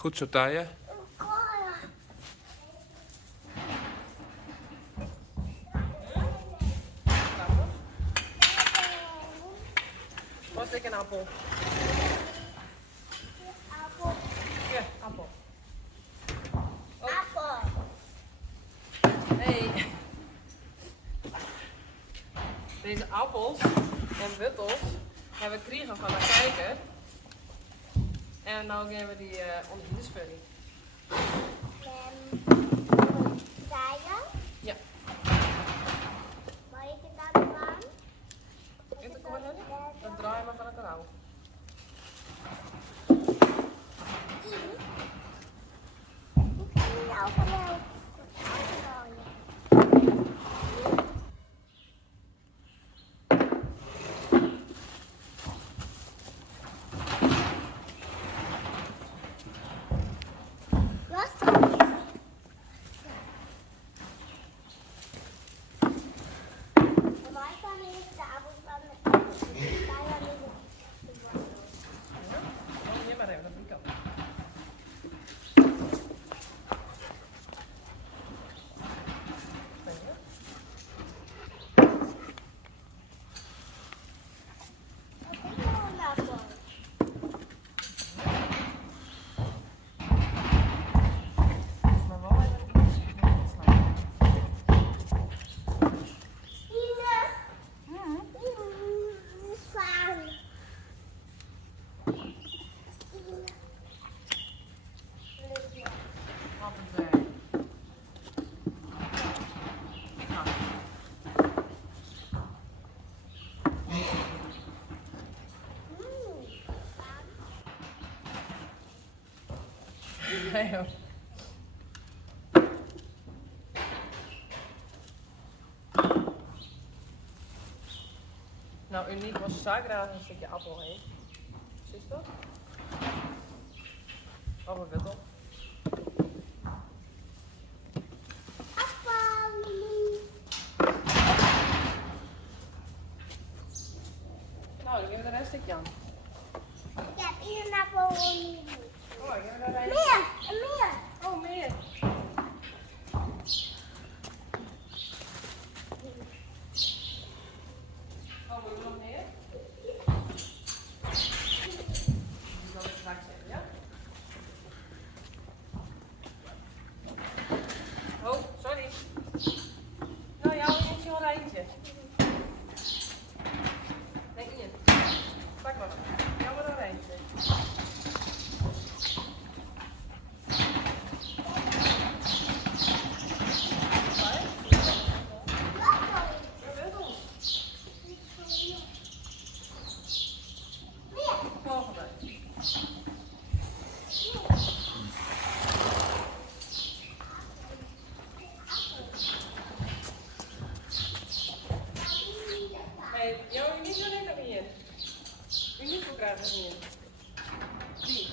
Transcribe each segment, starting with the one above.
Goed zo, Taya. Was ik een appel? Appel. Ja, appel. Appel. Hey. Deze appels en buttels hebben we gekregen van de kijker. En nu gaan we die onder de spullen. Taya? Ja. Mag ik het dan aan? Is het gewoon ready? Dan draaien we van het touw. Hoe kan je nou gewoon uitrollen? Wat? Wij gaan hier de avond van de Taya niet de wortel. Oh, hier maar even, dat doe ik ook. Wat is nou een appel? Maar wel even iets slaan. Hier. Slaan. Appelzij. Nee joh. Nou, uniek was suiker een stukje appel heen. Zie je dat? Appelwittel. Appel. Nou, dan geven we de rest stukje aan. Ik heb hier een appel. Oh, ik heb er een. Meer, meer. Oh, meer. Oh, wil je nog meer? Die zal ik straks hebben, ja? Oh, sorry. Nou, jou eentje een rijtje. Nee, Ian. Pak maar. Jou maar een rijtje. Volgende. Hey, jou niet zo net ook hier. Je niet zo graag hier. Die.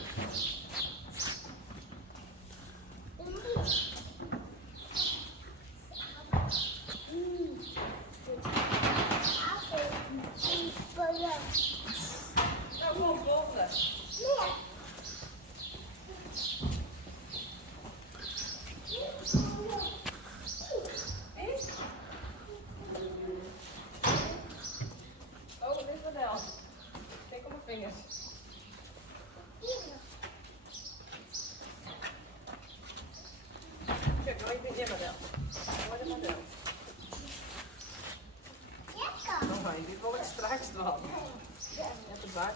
Nou, gewoon volgende. Eens? Oh, dit is wel. Kijk op mijn vingers. Kijk, nou, ik ben hier model. Mooi de model. Oh, nee, dit wil ik straks wel. Net de bak.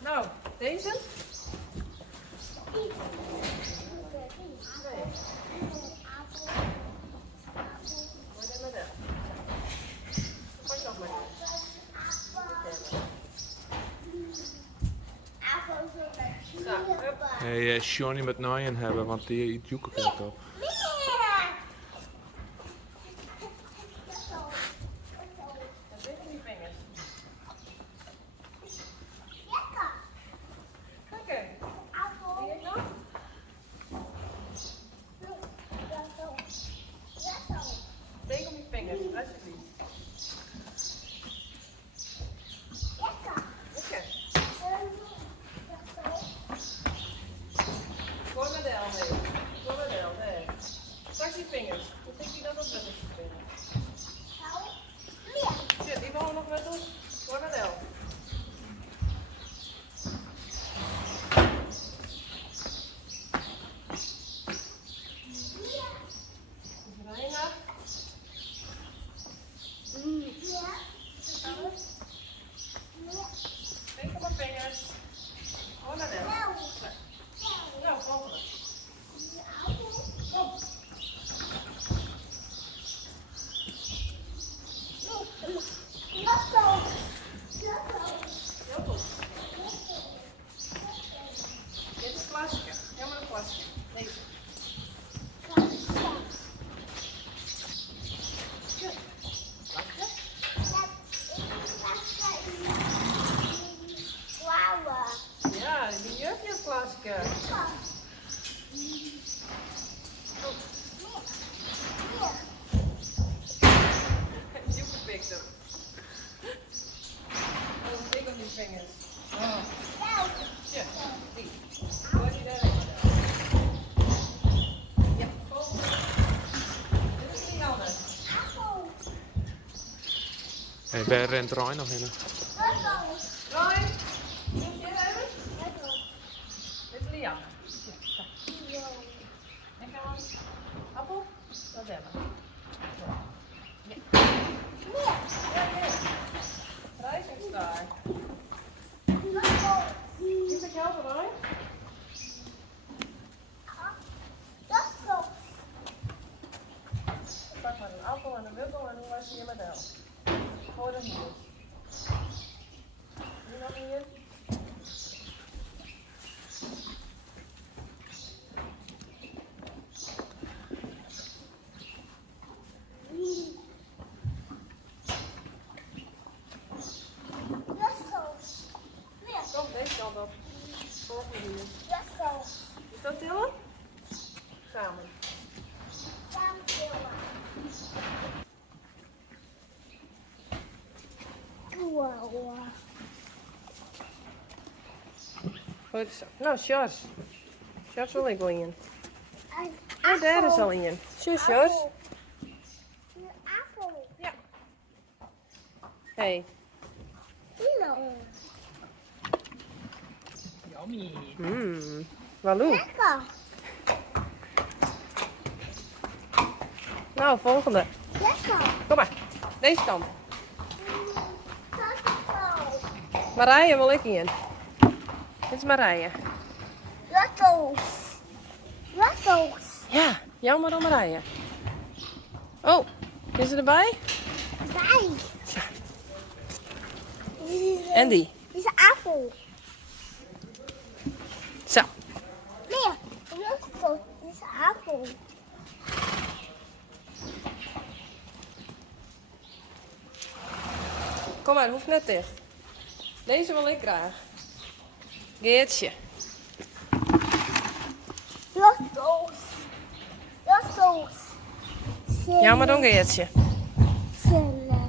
Nou, deze? Nee. Mooi de model. Pak nog maar. Zo, hup. Hey, Johnny met naaien hebben, want die eet joeken gaat op. Dat zit in die vingers. Oké. Zie je nog? Steek op je vingers, alsjeblieft. Oké. Gewoon vingers. Oh. Ja, die. Gooi die daar even door. Ja, volgende. Dit is Lianne. Hey, waar rent Roy nog in? Roy, zoek je even? Dit is Lianne. Ja, kijk. En gaan we appel? Dat hebben we. Ja. Rijs en staar. Is dat helpen, Roy? Pak maar een appel en een wubbel en dan was je je model. Voor de nieuw. Nu nog hier. Kom deze kant op. Volgende hier. Is dat tillen? Samen. Goed zo. Nou, Sjors. Sjors wil ik wel in. Oh, daar is al in. Sjors. Ja. Hey. Yummy. Walou. Lekker. Nou, volgende. Lekker. Kom maar. Deze kant. Lekker. Marije wil ik in. Dit is Marije. Lekker. Ja, jammer dan Marije. Oh, is ze erbij? Bij. Ja. En die. Dit is appel. Zo. Nee, lekker. Dit is appel. Kom maar, hoeft net dicht. Deze wil ik graag. Geertje. Lekker. Jammer dan Geertje. Zelle.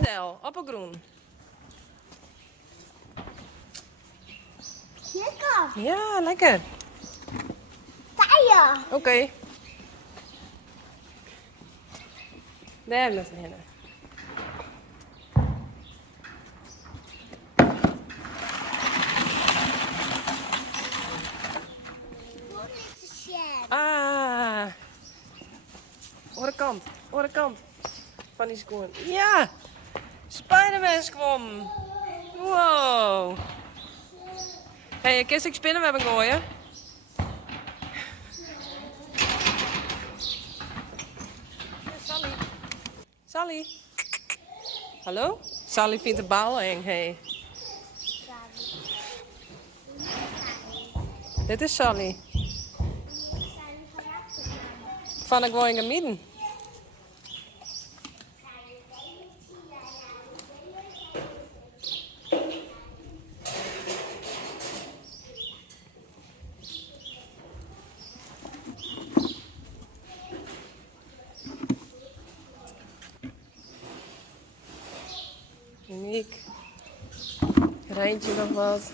Del, appelgroen. Lekker. Ja, lekker. Taaien. Oké. Daar met beginnen. Ah. Andere kant. Van die schoen. Ja. Spider-Man kwam. Wow. Hey, kun ik spinnen hebben gooien? Sally. Sally. Hallo? Sally vindt de bal eng. Hey. Dit is Sally. Van de Going midden. Uniek. Rijntje nog wat.